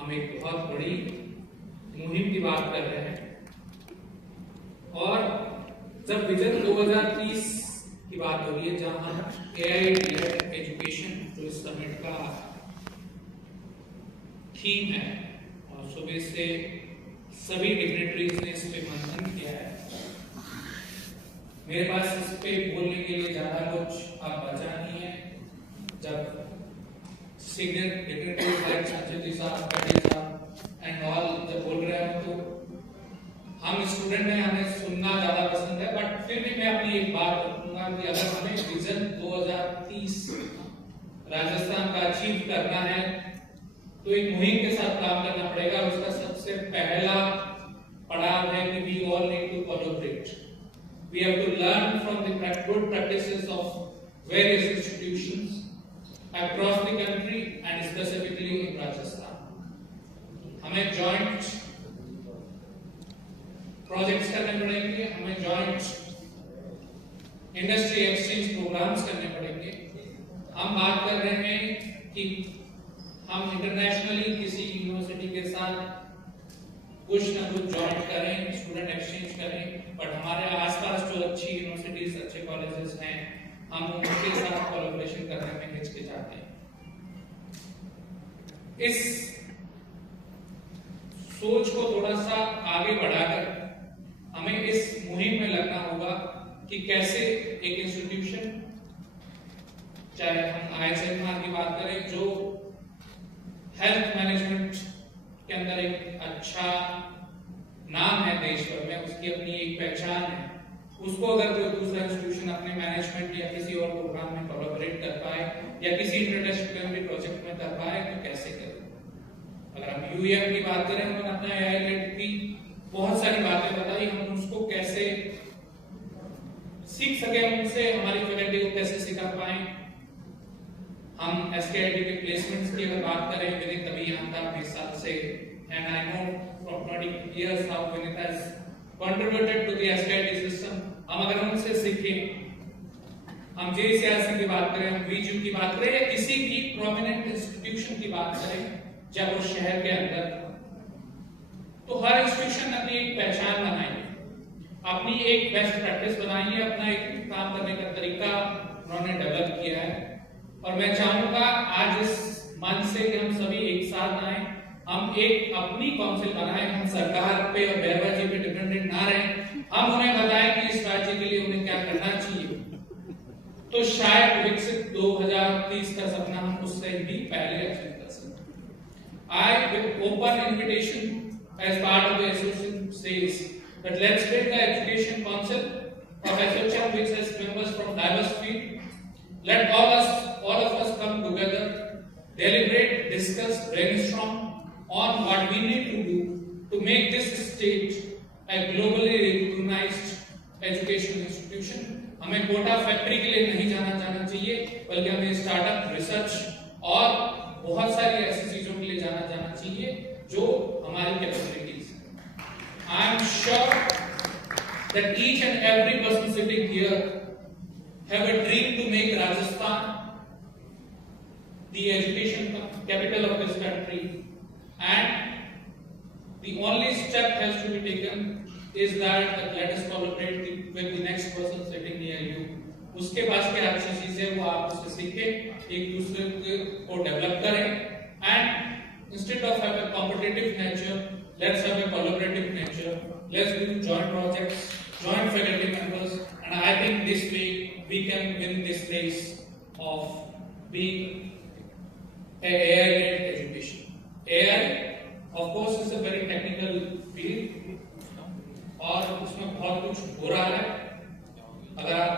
हम एक बहुत बड़ी मुहिम की बात कर रहे हैं और जब विजन 2030 की बात हो रही है जहां हम एआई एजुकेशन जो इस समिट का थीम है और सुबह से सभी डिग्नेटरीज ने इस पे मंथन किया है। मेरे पास इस पे बोलने के लिए ज्यादा कुछ अब बचा नहीं है। जब सीनियर डिग्नेटरी लाइक संजय साहब, पटेल साहब एंड ऑल जब बोल रहे हो तो हम स्टूडेंट हैं, हमें सुनना ज्यादा पसंद है, बट फिर भी मैं अपनी एक बात रखूंगा कि अगर हमें विजन 2030 राजस्थान का अचीव करना है तो एक मुहिम के साथ काम करना पड़ेगा। उसका सबसे पहला पड़ाव है कि we all need to collaborate. We have to learn from the good practices of various institutions across the country and specifically in Rajasthan. हमें joint projects करने पड़ेंगे, हमें joint industry exchange programs करने पड़ेंगे। हम बात कर रहे हैं कि हम इंटरनेशनली किसी यूनिवर्सिटी के साथ कुछ ना कुछ ज्वाइन करें, स्टूडेंट एक्सचेंज करें, बट हमारे आसपास जो अच्छी यूनिवर्सिटीज, अच्छे कॉलेजेस हैं, हम उनके साथ कोलैबोरेशन करने में हिचकिचाते हैं। इस सोच को थोड़ा सा आगे बढ़ाकर हमें इस मुहिम में लगना होगा कि कैसे एक इंस्टीट्यूशन, चाहे हम आईएसएमआर की बात करें जो हेल्थ मैनेजमेंट के अंदर एक अच्छा नाम है देश भर में, उसकी अपनी एक पहचान है, उसको अगर कोई दूसरा इंस्टीट्यूशन अपने मैनेजमेंट या किसी और प्रोग्राम में कोलैबोरेट कर पाए या किसी इंटरडिसिप्लिनरी प्रोजेक्ट में कर पाए तो कैसे करें। अगर हम यूएम की बात करें, उन्होंने अपना एआई लेड की बहुत सारी बातें बताई, हम उसको कैसे सीख सके, उनसे हमारी फैकल्टी को कैसे सिखा पाए। हम एसकेआईटी के प्लेसमेंट्स की अगर बात करें, विनीत अभी यहाँ था 20 साल से, and I know from 20 years how Vinit has contributed to the SKIT system. हम अगर उनसे सीखें, हम जेसीआरसी की बात करें, हम वीजू की बात करें या किसी भी प्रोमिनेंट इंस्टीट्यूशन की बात करें जब उस शहर के अंदर, तो हर इंस्टीट्यूशन अपनी एक पहचान बनाएंगे, अपनी एक बेस्ट प्रैक्टिस बनाएंगे, अपना एक काम करने का तरीका उन्होंने डेवलप किया है। और मैं चाहूंगा आज इस मंच से कि हम सभी एक साथ आए, हम एक अपनी काउंसिल बनाएं, हम सरकार पे और बैरवाजी पे डिपेंडेंट ना रहें, हम उन्हें बताएं कि इस राज्य के लिए उन्हें क्या करना चाहिए, तो शायद विकसित 2030 का सपना हम उससे भी पहले अचीव कर सकते। I with open invitation as part of the association says that let's build the education council of association which has members from diverse fields. Let all of us come together, deliberate, discuss, brainstorm on what we need to do to make this state a globally recognized education institution. हमें Kota factory के लिए नहीं जाना चाहिए, बल्कि हमें startup, research और बहुत सारी ऐसी चीजों के लिए जाना चाहिए जो हमारी कैपेबिलिटीज है। I am sure that each and every person sitting here have a dream to make Rajasthan the education capital of this country, and the only step has to be taken is that let us collaborate with the next person sitting near you. उसके पास क्या अच्छी चीज है वो आप उससे सीखें, एक दूसरे को डेवलप करें, and instead of have a competitive nature, let's have a collaborative nature. Let's do joint projects, joint faculty members, and I think this way we can win this race of being an AI-led education. AI, of course, is a very technical field और उसमें बहुत कुछ हो रहा है। अगर आप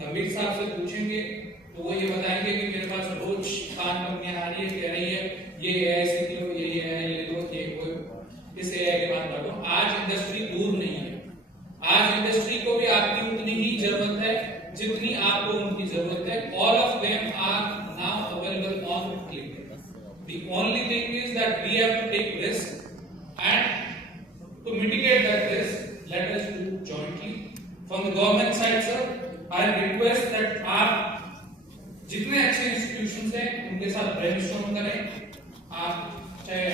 गंभीर साहब से पूछेंगे तो वो ये बताएंगे कि मेरे पास रोज खान कंपनियां आ रही है, कह रही है ये AI सीख लो, ये AI ले लो, ये वो इस AI के बाद बढ़ो। आज इंडस्ट्री दूर नहीं है, आज इंडस्ट्री को भी आपकी उतनी ही जरूरत है जितनी आपको उनकी जरूरत है। All of them are now available on click. The only thing is that we have to take risk, and to mitigate that risk, let us do jointly. From the government side, sir, I request that आप जितने अच्छे institutions हैं उनके साथ brainstorm करें। आप चाहे